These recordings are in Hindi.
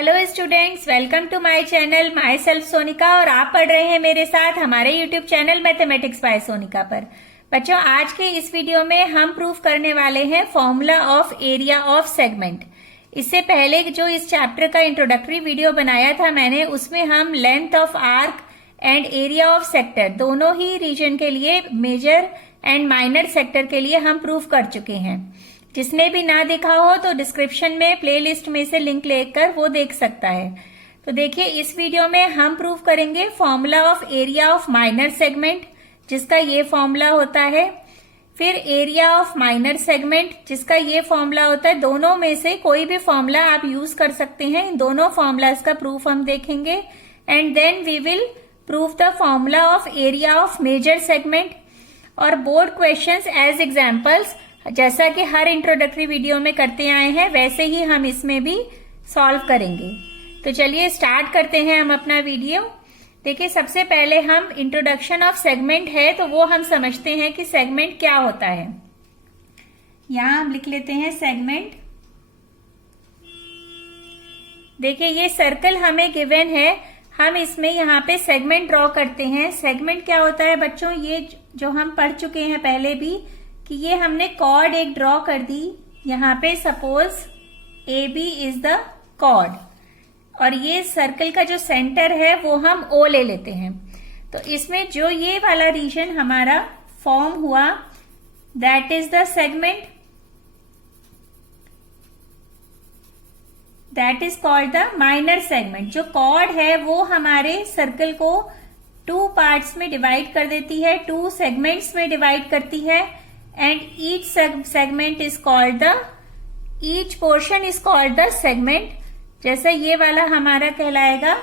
Hello students, welcome to my channel myself Sonika. और आप पढ़ रहे हैं मेरे साथ हमारे YouTube channel mathematics by Sonika पर। बच्चों, आज के इस वीडियो में हम प्रूफ करने वाले हैं formula of area of segment. इससे पहले जो इस चैप्टर का इंट्रोडक्टरी वीडियो बनाया था मैंने, उसमें हम length of arc and area of sector दोनों ही रीजन के लिए, मेजर एंड माइनर सेक्टर के लिए हम प्रूफ कर चुके हैं। जिसने भी ना देखा हो तो डिस्क्रिप्शन में प्लेलिस्ट में से लिंक लेकर वो देख सकता है। तो देखिए, इस वीडियो में हम प्रूफ करेंगे formula of area of minor segment, जिसका ये फॉर्मूला होता है। फिर एरिया ऑफ माइनर सेगमेंट, जिसका ये फॉर्मूला होता है। दोनों में से कोई भी फॉर्मूला आप यूज कर सकते हैं। इन दोनों फॉर्मूलाज का प्रूफ हम देखेंगे। And then we will proof the formula of area of major segment. और बोर्ड क्वेश्चंस एज एग्जांपल्स, जैसा कि हर इंट्रोडक्टरी वीडियो में करते आए हैं, वैसे ही हम इसमें भी सॉल्व करेंगे। तो चलिए स्टार्ट करते हैं हम अपना वीडियो। देखिए, सबसे पहले हम इंट्रोडक्शन ऑफ सेगमेंट है तो वो हम समझते हैं कि सेगमेंट क्या होता है। यहां हम लिख लेते हैं सेगमेंट। देखिए, ये सर्कल हमें गिवन है, हम इसमें यहाँ पे सेगमेंट ड्रॉ करते हैं। सेगमेंट क्या होता है बच्चों, ये जो हम पढ़ चुके हैं पहले भी, कि ये हमने कॉर्ड एक ड्रॉ कर दी। यहाँ पे suppose A B is the chord, और ये सर्कल का जो सेंटर है वो हम ओ ले लेते हैं। तो इसमें जो ये वाला रीजन हमारा फॉर्म हुआ, that is the segment, that is called the minor segment. जो कॉर्ड है वो हमारे सर्कल को टू पार्ट्स में डिवाइड कर देती है, टू सेगमेंट्स में डिवाइड करती है। And each segment is called each portion is called the segment। जैसे ये वाला हमारा कहलाएगा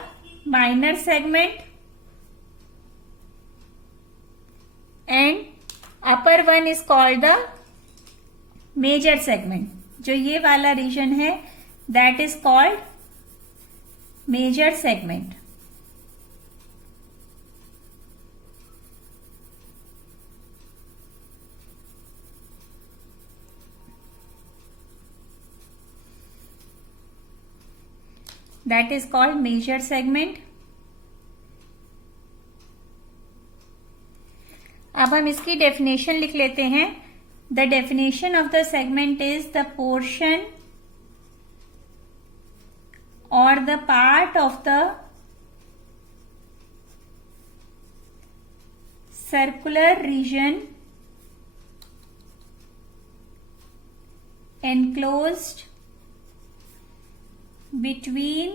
minor segment, and upper one is called the major segment. जो ये वाला रीजन है that is called major segment. That is called major segment। अब हम इसकी डेफिनेशन लिख लेते हैं। The definition of the segment is the portion or the part of the circular region enclosed between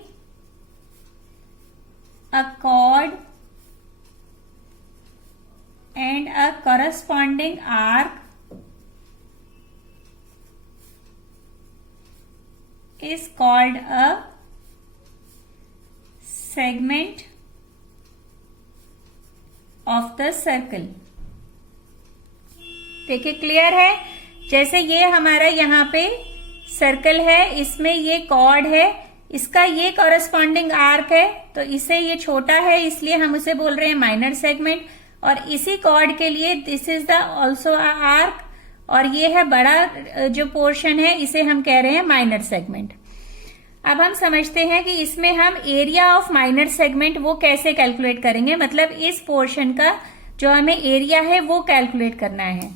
a chord and a corresponding arc is called a segment of the circle। देखिए, क्लियर है। जैसे ये हमारा यहाँ पे सर्कल है, इसमें ये कॉर्ड है, इसका ये कॉरेस्पॉन्डिंग आर्क है, तो इसे ये छोटा है इसलिए हम उसे बोल रहे हैं माइनर सेगमेंट। और इसी कॉर्ड के लिए this is the also arc, और ये है बड़ा जो पोर्शन है, इसे हम कह रहे हैं माइनर सेगमेंट। अब हम समझते हैं कि इसमें हम एरिया ऑफ माइनर सेगमेंट वो कैसे कैलकुलेट करेंगे, मतलब इस पोर्शन का जो हमें एरिया है वो कैलकुलेट करना है।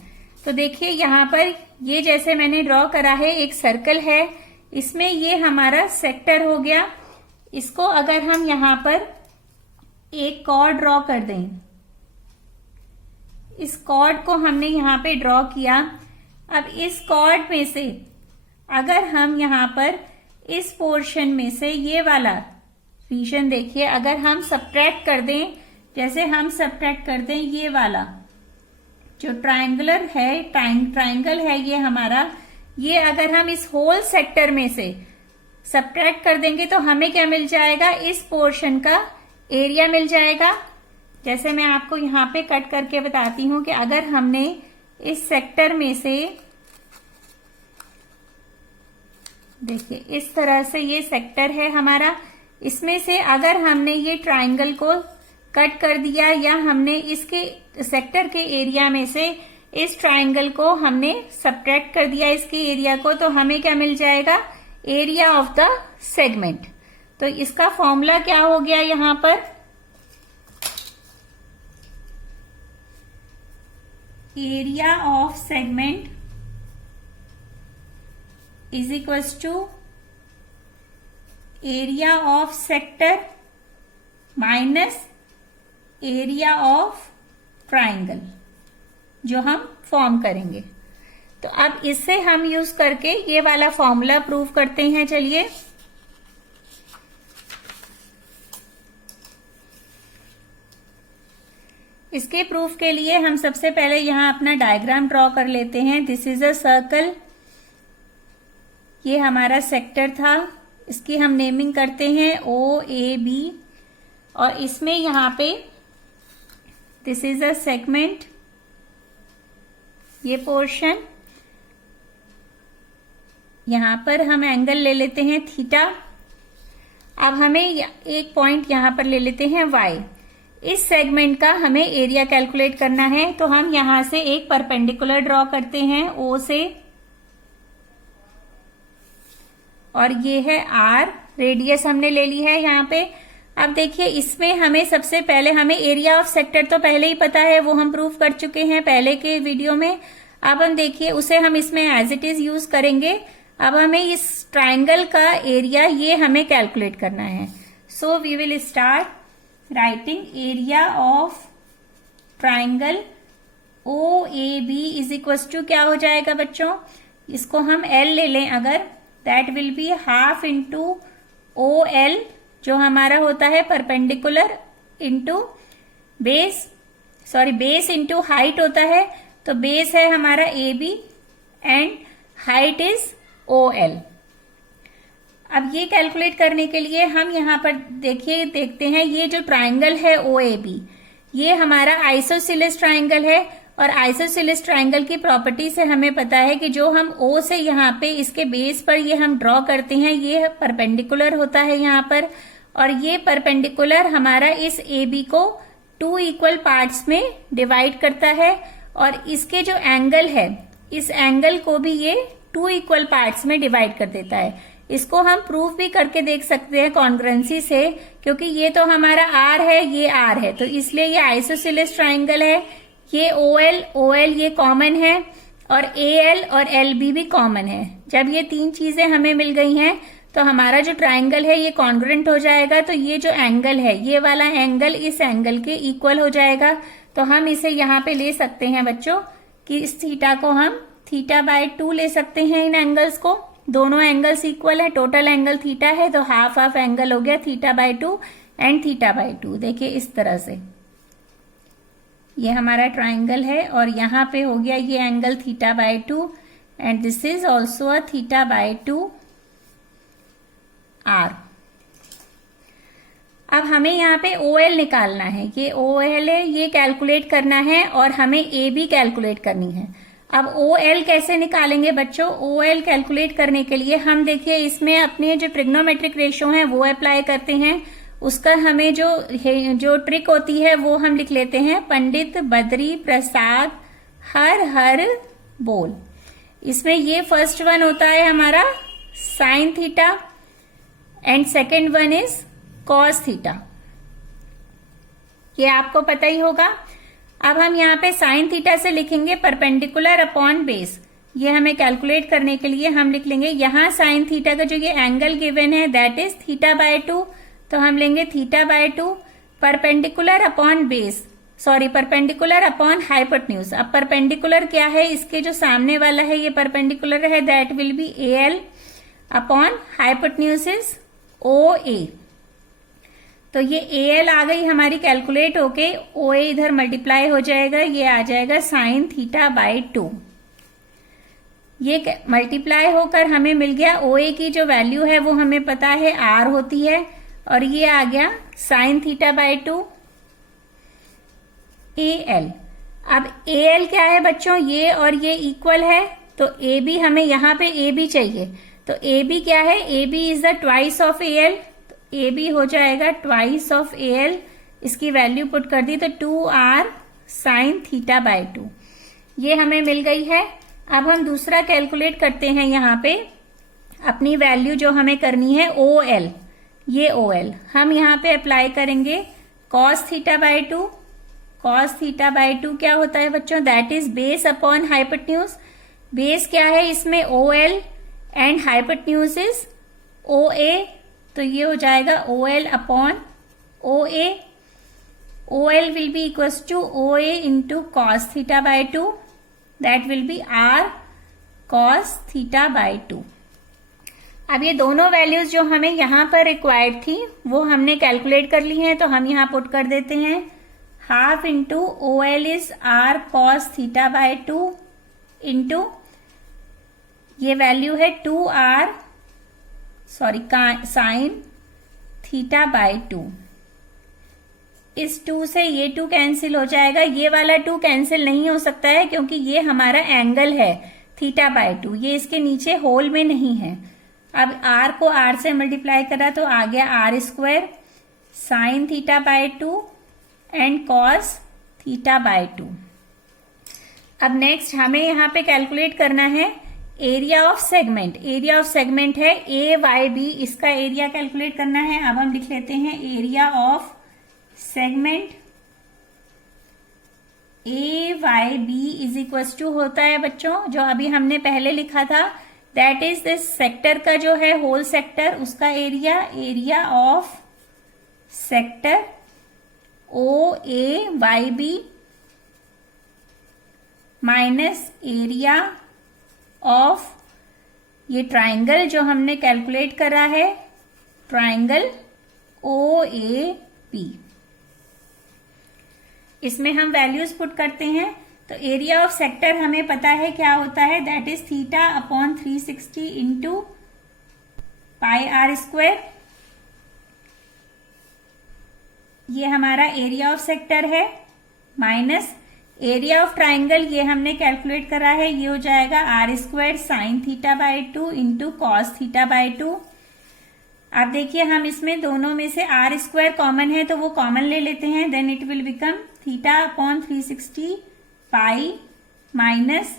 तो देखिए, यहाँ पर ये जैसे मैंने ड्रॉ करा है, एक सर्कल है, इसमें ये हमारा सेक्टर हो गया। इसको अगर हम यहाँ पर एक कॉर्ड ड्रॉ कर दें, इस कॉर्ड को हमने यहाँ पे ड्रॉ किया। अब इस कॉर्ड में से अगर हम यहाँ पर इस पोर्शन में से ये वाला रीजन देखिए, अगर हम सब्ट्रैक्ट कर दें, जैसे हम सब्ट्रैक्ट कर दें ये वाला जो ट्रायंगुलर है, ट्रायंगल है ये हमारा, ये अगर हम इस होल सेक्टर में से सब्ट्रैक्ट कर देंगे तो हमें क्या मिल जाएगा, इस पोर्शन का एरिया मिल जाएगा। जैसे मैं आपको यहाँ पे कट करके बताती हूं कि अगर हमने इस सेक्टर में से, देखिए इस तरह से ये सेक्टर है हमारा, इसमें से अगर हमने ये ट्रायंगल को कट कर दिया, या हमने इसके सेक्टर के एरिया में से इस ट्राइंगल को हमने सब्ट्रैक्ट कर दिया इसके एरिया को, तो हमें क्या मिल जाएगा, एरिया ऑफ द सेगमेंट। तो इसका फॉर्मूला क्या हो गया यहाँ पर, area of segment is equals to area of sector minus area of triangle जो हम फॉर्म करेंगे। तो अब इससे हम यूज करके ये वाला फॉर्मूला प्रूव करते हैं। चलिए, इसके प्रूफ के लिए हम सबसे पहले यहां अपना डायग्राम ड्रॉ कर लेते हैं। दिस इज अ सर्कल, ये हमारा सेक्टर था, इसकी हम नेमिंग करते हैं OAB, और इसमें यहां पे दिस इज अ सेगमेंट, ये पोर्शन, यहां पर हम एंगल ले लेते हैं थीटा। अब हमें एक पॉइंट यहां पर ले लेते हैं Y। इस सेगमेंट का हमें एरिया कैलकुलेट करना है, तो हम यहां से एक परपेंडिकुलर ड्रॉ करते हैं O से, और ये है R, रेडियस हमने ले ली है यहाँ पे। अब देखिए, इसमें हमें सबसे पहले हमें एरिया ऑफ सेक्टर तो पहले ही पता है, वो हम प्रूफ कर चुके हैं पहले के वीडियो में। अब हम देखिए उसे हम इसमें एज इट इज यूज करेंगे। अब हमें इस ट्राइंगल का एरिया ये हमें कैलकुलेट करना है। So we will start writing area of triangle OAB is equal to क्या हो जाएगा बच्चों, इसको हम L ले लें अगर, that will be half into OL जो हमारा होता है perpendicular into base, sorry base into height होता है, तो बेस है हमारा AB and height is OL। अब ये कैलकुलेट करने के लिए हम यहाँ पर देखते हैं, ये जो ट्राइंगल है OAB, ये हमारा आइसोसेलेस ट्राइंगल है, और आइसोसेलेस ट्राइंगल की प्रॉपर्टी से हमें पता है कि जो हम O से यहाँ पे इसके बेस पर ये हम ड्रॉ करते हैं, ये परपेंडिकुलर होता है यहाँ पर, और ये परपेंडिकुलर हमारा इस AB को 2 इक्वल पार्ट्स में डिवाइड करता है, और इसके जो एंगल है, इस एंगल को भी ये 2 इक्वल पार्ट्स में डिवाइड कर देता है। इसको हम प्रूफ भी करके देख सकते हैं कॉन्ग्रुएंसी से, क्योंकि ये तो हमारा R है, ये R है, तो इसलिए ये आइसोसेलेस ट्राइंगल है। ये OL ये कॉमन है, और AL और LB भी कॉमन है। जब ये तीन चीजें हमें मिल गई हैं, तो हमारा जो ट्राइंगल है ये कॉन्ग्रुएंट हो जाएगा। तो ये जो एंगल है, ये वाला एंगल इस एंगल के इक्वल हो जाएगा। तो हम इसे यहाँ पे ले सकते हैं बच्चों कि इस थीटा को हम θ/2 ले सकते हैं। इन एंगल्स को, दोनों एंगल्स इक्वल है, टोटल एंगल थीटा है, तो हाफ हाफ एंगल हो गया θ/2 एंड θ/2। देखिए इस तरह से ये हमारा ट्राइंगल है, और यहाँ पे हो गया ये angle θ/2 and this is also a θ/2 R। अब हमें यहाँ पे OL निकालना है, ये OL है, ये कैलकुलेट करना है, और हमें AB कैलकुलेट करनी है। अब OL कैसे निकालेंगे बच्चों, OL कैलकुलेट करने के लिए हम देखिए इसमें अपने जो ट्रिग्नोमेट्रिक रेशियो है वो अप्लाई करते हैं। उसका हमें जो ट्रिक होती है वो हम लिख लेते हैं, पंडित बद्री प्रसाद हर बोल। इसमें ये फर्स्ट वन होता है हमारा sine theta and second one is cos theta, ये आपको पता ही होगा। अब हम यहाँ पे साइन थीटा से लिखेंगे परपेंडिकुलर अपॉन बेस। ये हमें कैलकुलेट करने के लिए हम लिख लेंगे, यहाँ साइन थीटा का जो ये एंगल गिवन है दैट इज θ/2, तो हम लेंगे θ/2 perpendicular upon base, sorry perpendicular upon hypotenuse. अब परपेंडिकुलर क्या है, इसके जो सामने वाला है ये परपेंडिकुलर है, that will B AL upon hypotenuse is OA। तो ये AL आ गई हमारी कैलकुलेट होके, OA इधर मल्टीप्लाई हो जाएगा, ये आ जाएगा साइन θ/2। ये मल्टीप्लाई होकर हमें मिल गया OA की जो वैल्यू है वो हमें पता है R होती है, और ये आ गया साइन θ/2 AL। अब AL क्या है बच्चों, ये और ये इक्वल है, तो AB हमें यहाँ पे AB चाहिए, तो AB क्या है, AB is the twice of AL, तो AB हो जाएगा ट्वाइस ऑफ AL। इसकी वैल्यू पुट कर दी तो 2R साइन θ/2, ये हमें मिल गई है। अब हम दूसरा कैलकुलेट करते हैं, यहाँ पे अपनी वैल्यू जो हमें करनी है OL, ये OL हम यहाँ पे अप्लाई करेंगे cos theta by two. cos theta by two क्या होता है बच्चों? That is base upon hypotenuse. Base क्या है इसमें? OL and hypotenuse is OA, तो ये हो जाएगा OL upon OA। OL will be equals to OA into cos theta by 2, that will be R cos theta by 2। अब ये दोनों वैल्यूज जो हमें यहाँ पर रिक्वायर्ड थी वो हमने कैलकुलेट कर ली हैं, तो हम यहाँ पुट कर देते हैं। Half into OL is R cos theta by 2 into ये वैल्यू है 2R साइन थीटा बाय 2। इस 2 से ये 2 कैंसिल हो जाएगा, ये वाला 2 कैंसिल नहीं हो सकता है क्योंकि ये हमारा एंगल है थीटा बाय 2, ये इसके नीचे होल में नहीं है। अब R को R से मल्टीप्लाई करा तो आ गया R square sine theta by 2 and cos theta by 2। अब नेक्स्ट हमें यहाँ पे कैलकुलेट करना है area of segment. Area of segment है AYB, इसका एरिया कैलकुलेट करना है। अब हम लिख लेते हैं area of segment AYB is equal to होता है बच्चों जो अभी हमने पहले लिखा था, दैट इज दिस सेक्टर का जो है होल सेक्टर उसका area, area of sector OAYB minus area of ये ट्राइंगल जो हमने कैलकुलेट करा है ट्राइंगल OAP। इसमें हम वैल्यूज पुट करते हैं, तो एरिया ऑफ सेक्टर हमें पता है क्या होता है, that is theta upon 360 into pi R square. ये हमारा एरिया ऑफ सेक्टर है माइनस एरिया ऑफ ट्राइंगल, ये हमने कैलकुलेट करा है, ये हो जाएगा R square sine theta by 2 into cos theta by 2। अब देखिए हम इसमें दोनों में से R स्क्वायर कॉमन है तो वो कॉमन ले लेते हैं, then it will become theta upon 360 pi minus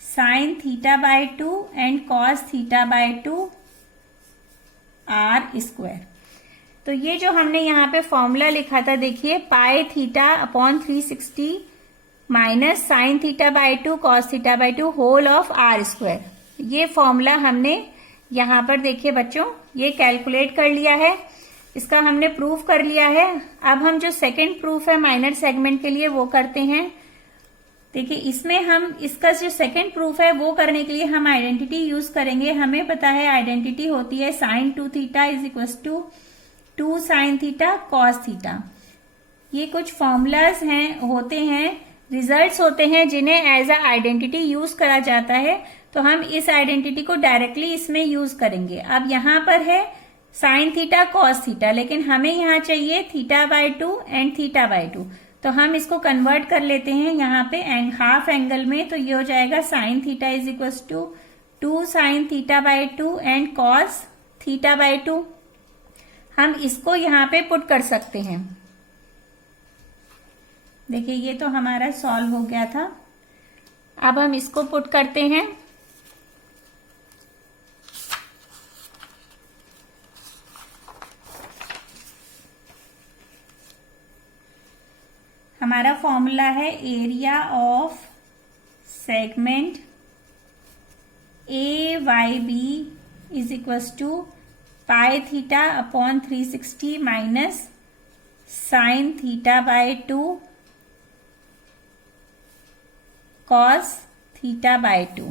sine theta by 2 and cos theta by 2 R square. तो ये जो हमने यहाँ पे फॉर्मूला लिखा था देखिए, pi theta upon 360 minus sine theta by 2 cos theta by 2 whole of R square, ये फॉर्मूला हमने यहाँ पर देखिए बच्चों ये कैलकुलेट कर लिया है, इसका हमने प्रूफ कर लिया है। अब हम जो सेकंड प्रूफ है माइनर सेगमेंट के लिए वो करते हैं। देखिए इसमें हम इसका जो सेकंड प्रूफ है वो करने के लिए हम आइडेंटिटी यूज करेंगे। हमें पता है आइडेंटिटी होती है sine 2 theta is equal to 2 sine theta cos theta. ये कुछ फॉर्मूलाज हैं होते हैं, रिजल्ट्स होते हैं जिन्हें एज अ आइडेंटिटी यूज करा जाता है, तो हम इस आइडेंटिटी को डायरेक्टली इसमें यूज करेंगे। अब यहाँ पर है साइन थीटा कॉस थीटा, लेकिन हमें यहाँ चाहिए theta by 2 and theta by 2, तो हम इसको कन्वर्ट कर लेते हैं यहाँ पे हाफ एंगल में, तो ये हो जाएगा sine theta is equal to 2 sine theta by 2 and cos theta by 2। हम इसको यहाँ पे पुट कर सकते हैं। देखिए ये तो हमारा सॉल्व हो गया था। अब हम इसको पुट करते हैं। हमारा फॉर्मूला है area of segment AYB is equal to pi theta upon 360 minus sine theta by 2 cos theta by 2।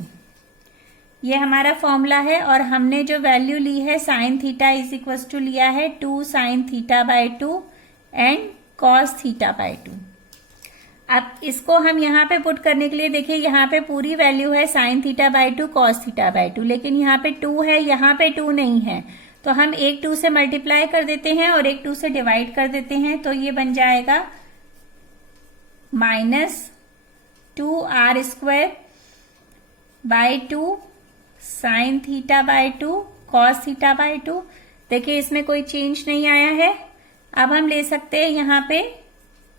ये हमारा फॉर्मूला है और हमने जो वैल्यू ली है sine theta is equal to लिया है 2 sine theta by 2 and cos theta by 2। अब इसको हम यहाँ पे पुट करने के लिए देखिए यहाँ पे पूरी वैल्यू है sine theta by 2 cos theta by 2, लेकिन यहाँ पे 2 है, यहाँ पे 2 नहीं है, तो हम एक 2 से मल्टीप्लाई कर देते हैं और एक 2 से डिवाइड कर देते हैं, तो ये बन जाएगा minus 2R square by 2 sine theta by 2 cos theta by 2। देखिए इसमें कोई चेंज नहीं आया है। अब हम ले सकते हैं यहाँ पे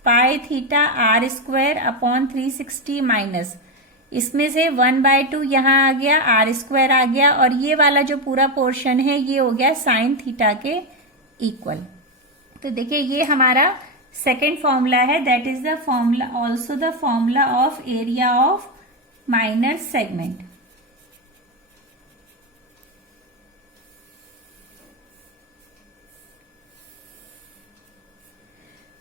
pi theta R square upon 360 minus इसमें से 1/2 यहाँ आ गया, R स्क्वायर आ गया, और ये वाला जो पूरा पोर्शन है ये हो गया साइन थीटा के इक्वल। तो देखिए ये हमारा सेकेंड फॉर्मूला है, that is the formula also the formula of area of minor segment.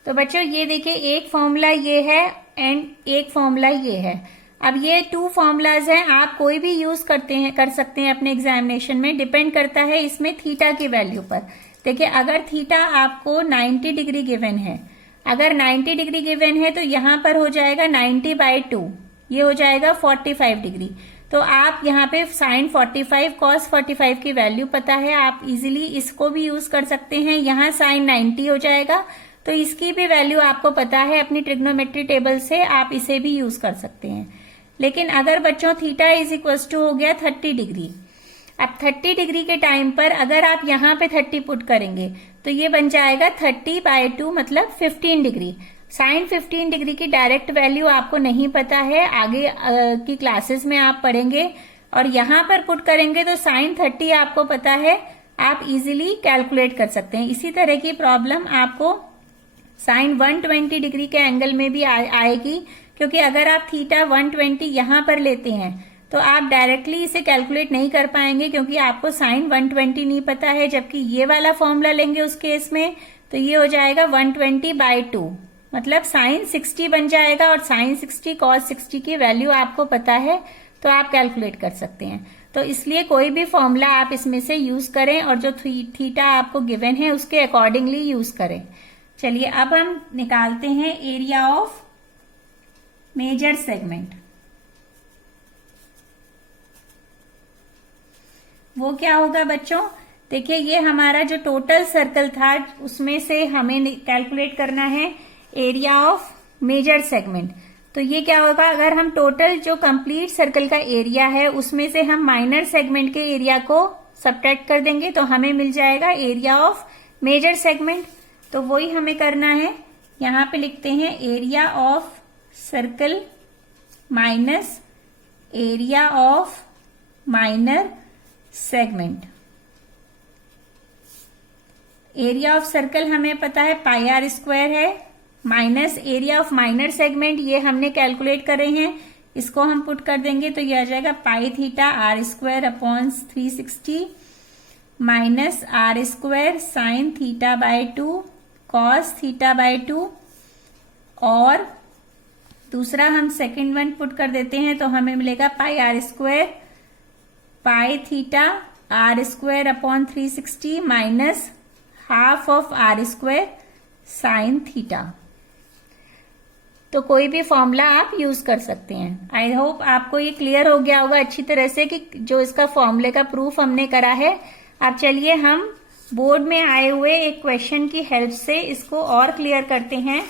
तो बच्चों ये देखिए एक फॉर्मूला ये है एंड एक फॉर्मूला ये है। अब ये टू फॉर्मूलाज हैं, आप कोई भी यूज कर सकते हैं अपने एग्जामिनेशन में, डिपेंड करता है इसमें थीटा की वैल्यू पर। देखिए अगर थीटा आपको 90 डिग्री गिवन है, अगर 90 डिग्री गिवन है तो यहाँ पर हो जाएगा 90/2, ये हो जाएगा 45 डिग्री। तो आप यहाँ पे साइन 45 कॉस 45 की वैल्यू पता है, आप इजीली इसको भी यूज कर सकते हैं। यहाँ साइन 90 हो जाएगा, तो इसकी भी वैल्यू आपको पता है, अपनी ट्रिग्नोमेट्री टेबल से आप इसे भी यूज कर सकते हैं। लेकिन अगर बच्चों थीटा इज इक्वल टू हो गया 30 डिग्री, अब 30 डिग्री के टाइम पर अगर आप यहाँ पे 30 पुट करेंगे तो ये बन जाएगा 30/2 मतलब 15 डिग्री। साइन 15 डिग्री की डायरेक्ट वैल्यू आपको नहीं पता है, आगे की क्लासेस में आप पढ़ेंगे। और यहाँ पर पुट करेंगे तो साइन 30 आपको पता है, आप इजीली कैलकुलेट कर सकते हैं। इसी तरह की प्रॉब्लम आपको साइन 120 डिग्री के एंगल में भी आएगी, क्योंकि अगर आप थीटा 120 यहाँ पर लेते हैं तो आप डायरेक्टली इसे कैलकुलेट नहीं कर पाएंगे, क्योंकि आपको साइन 120 नहीं पता है। जबकि ये वाला फॉर्मूला लेंगे उस केस में तो ये हो जाएगा 120/2 मतलब साइन 60 बन जाएगा, और साइन 60 कॉस 60 की वैल्यू आपको पता है, तो आप कैलकुलेट कर सकते हैं। तो इसलिए कोई भी फॉर्मूला आप इसमें से यूज करें और जो थीटा आपको गिवन है उसके अकॉर्डिंगली यूज करें। चलिए अब हम निकालते हैं एरिया ऑफ मेजर सेगमेंट। वो क्या होगा बच्चों, देखिए ये हमारा जो टोटल सर्कल था उसमें से हमें कैलकुलेट करना है एरिया ऑफ मेजर सेगमेंट। तो ये क्या होगा, अगर हम टोटल जो कंप्लीट सर्कल का एरिया है उसमें से हम माइनर सेगमेंट के एरिया को सब्ट्रैक्ट कर देंगे तो हमें मिल जाएगा एरिया ऑफ मेजर सेगमेंट। तो वही हमें करना है, यहां पे लिखते हैं area of circle minus area of minor segment. Area of circle हमें पता है πr² है, minus area of minor segment ये हमने कैलकुलेट कर रहे हैं, इसको हम पुट कर देंगे तो ये आ जाएगा πθr²/360 minus r² sign θ/2 cos θ/2। और दूसरा हम सेकेंड वन पुट कर देते हैं तो हमें मिलेगा πr² πθr²/360 minus half of r² sine theta. तो कोई भी फॉर्मूला आप यूज कर सकते हैं। आई होप आपको ये क्लियर हो गया होगा अच्छी तरह से कि जो इसका फॉर्मूले का प्रूफ हमने करा है। अब चलिए हम बोर्ड में आए हुए एक क्वेश्चन की हेल्प से इसको और क्लियर करते हैं।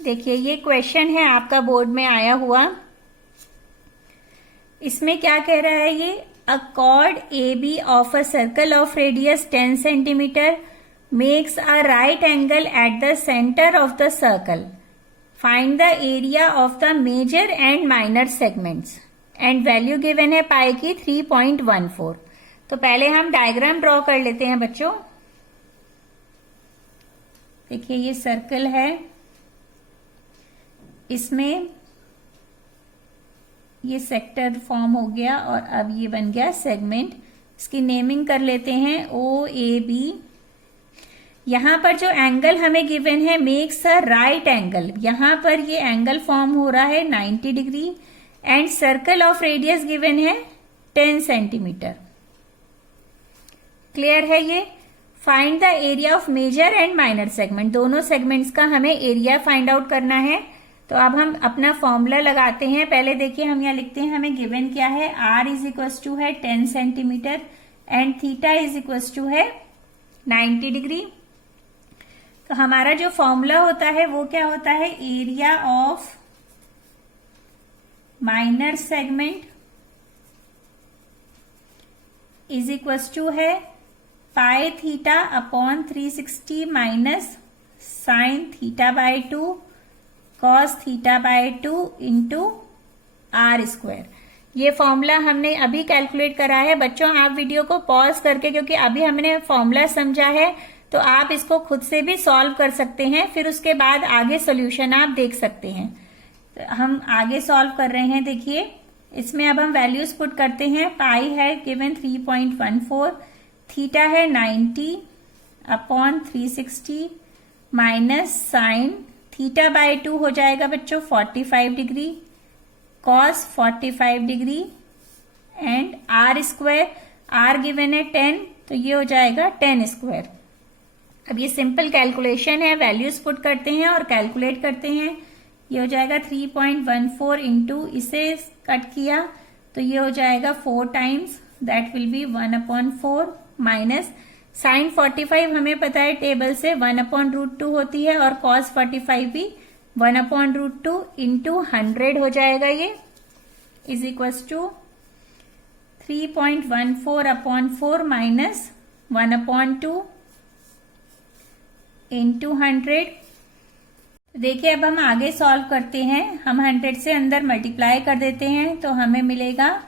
देखिए ये क्वेश्चन है आपका बोर्ड में आया हुआ, इसमें क्या कह रहा है ये, a chord AB of a circle of radius 10 centimetre makes a right angle at the centre of the circle, find the area of the major and minor segments and value given है पाई की 3.14। तो पहले हम डायग्राम ड्रॉ कर लेते हैं बच्चों। देखिए ये सर्कल है, इसमें ये सेक्टर फॉर्म हो गया और अब ये बन गया सेगमेंट। इसकी नेमिंग कर लेते हैं OAB। यहां पर जो एंगल हमें गिवन है मेक्स अ राइट एंगल, यहां पर ये एंगल फॉर्म हो रहा है 90 degree and circle of radius given है 10 सेंटीमीटर। क्लियर है ये। Find the area of major and minor segment, दोनों सेगमेंट्स का हमें एरिया फाइंड आउट करना है। तो अब हम अपना फॉर्मूला लगाते हैं। पहले देखिए हम यहाँ लिखते हैं हमें गिवन क्या है, r इज इक्वल टू है 10 centimetre and theta is equal to है 90 डिग्री। तो हमारा जो फॉर्मूला होता है वो क्या होता है, area of minor segment is equal to है πθ/360 minus sign θ/2 cos θ/2 into r²। ये फॉर्मूला हमने अभी कैलकुलेट करा है। बच्चों आप वीडियो को पॉज करके, क्योंकि अभी हमने फॉर्मूला समझा है, तो आप इसको खुद से भी सॉल्व कर सकते हैं, फिर उसके बाद आगे सोल्यूशन आप देख सकते हैं। तो हम आगे सॉल्व कर रहे हैं। देखिए इसमें अब हम वैल्यूज पुट करते हैं। पाई है गिवन 3.14, थीटा है 90/360 माइनस साइन थीटा बाय 2 हो जाएगा बच्चों 45 degree, cos 45 degree and R square, R given है 10, तो ये हो जाएगा 10 स्क्वायर। अब ये सिंपल कैलकुलेशन है, वैल्यूज पुट करते हैं और कैलकुलेट करते हैं। ये हो जाएगा 3.14 इंटू, इसे कट किया तो ये हो जाएगा 4 times, that will be 1/4 minus sine 45 हमें पता है टेबल से 1/√2 होती है, और कॉस 45 भी 1/√2 इंटू 100 हो जाएगा। ये is equals to 3.14/4 minus 1/2 into 100। देखिए अब हम आगे सॉल्व करते हैं। हम 100 से अंदर मल्टीप्लाई कर देते हैं, तो हमें मिलेगा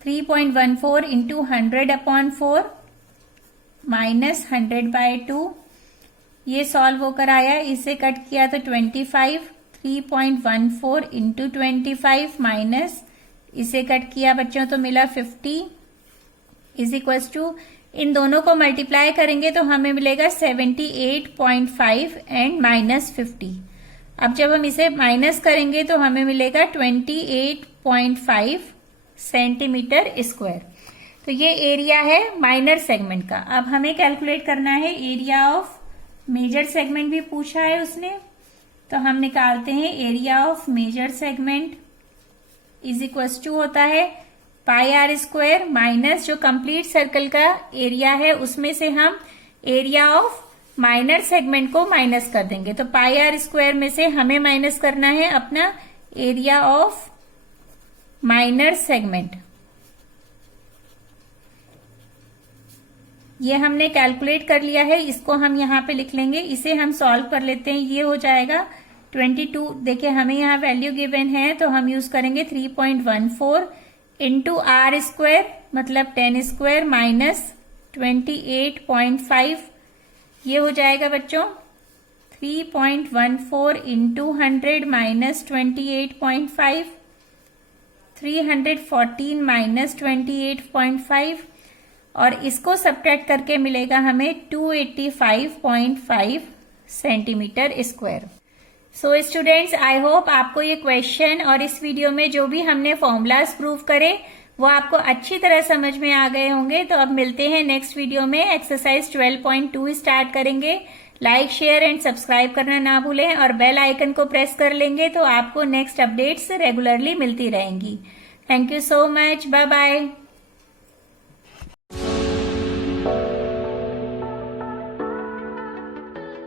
3.14 इंटू 100/4 माइनस 100/2। ये सॉल्व होकर आया, इसे कट किया तो 25, 3.14 इंटू 25 माइनस इसे कट किया बच्चों तो मिला 50 इज इक्वल्स टू, इन दोनों को मल्टीप्लाई करेंगे तो हमें मिलेगा 78.5 एंड माइनस 50। अब जब हम इसे माइनस करेंगे तो हमें मिलेगा 28.5 सेंटीमीटर स्क्वायर। तो ये एरिया है माइनर सेगमेंट का। अब हमें कैलकुलेट करना है एरिया ऑफ मेजर सेगमेंट, भी पूछा है उसने, तो हम निकालते हैं area of major segment is equals to होता है पाई आर स्क्वायर माइनस जो कंप्लीट सर्कल का एरिया है उसमें से हम एरिया ऑफ माइनर सेगमेंट को माइनस कर देंगे। तो पाई आर स्क्वायर में से हमें माइनस करना है अपना एरिया ऑफ माइनर सेगमेंट। ये हमने कैलकुलेट कर लिया है, इसको हम यहाँ पे लिख लेंगे, इसे हम सॉल्व कर लेते हैं। ये हो जाएगा 22, देखिए हमें यहाँ वैल्यू गिवन है तो हम यूज करेंगे 3.14 इंटू आर स्क्वायर मतलब 10 स्क्वायर माइनस 28.5। ये हो जाएगा बच्चों 3.14 इंटू 100 माइनस 28.5, 314 माइनस 28.5, और इसको सब्ट्रैक्ट करके मिलेगा हमें 285.5 centimetre square. So students, I hope आपको ये क्वेश्चन और इस वीडियो में जो भी हमने फॉर्मूलाज प्रूव करे वो आपको अच्छी तरह समझ में आ गए होंगे। तो अब मिलते हैं नेक्स्ट वीडियो में। एक्सरसाइज 12.2 स्टार्ट करेंगे। लाइक, शेयर एंड सब्सक्राइब करना ना भूलें और बेल आइकन को प्रेस कर लेंगे तो आपको नेक्स्ट अपडेट्स रेगुलरली मिलती रहेंगी। Thank you so much, bye bye.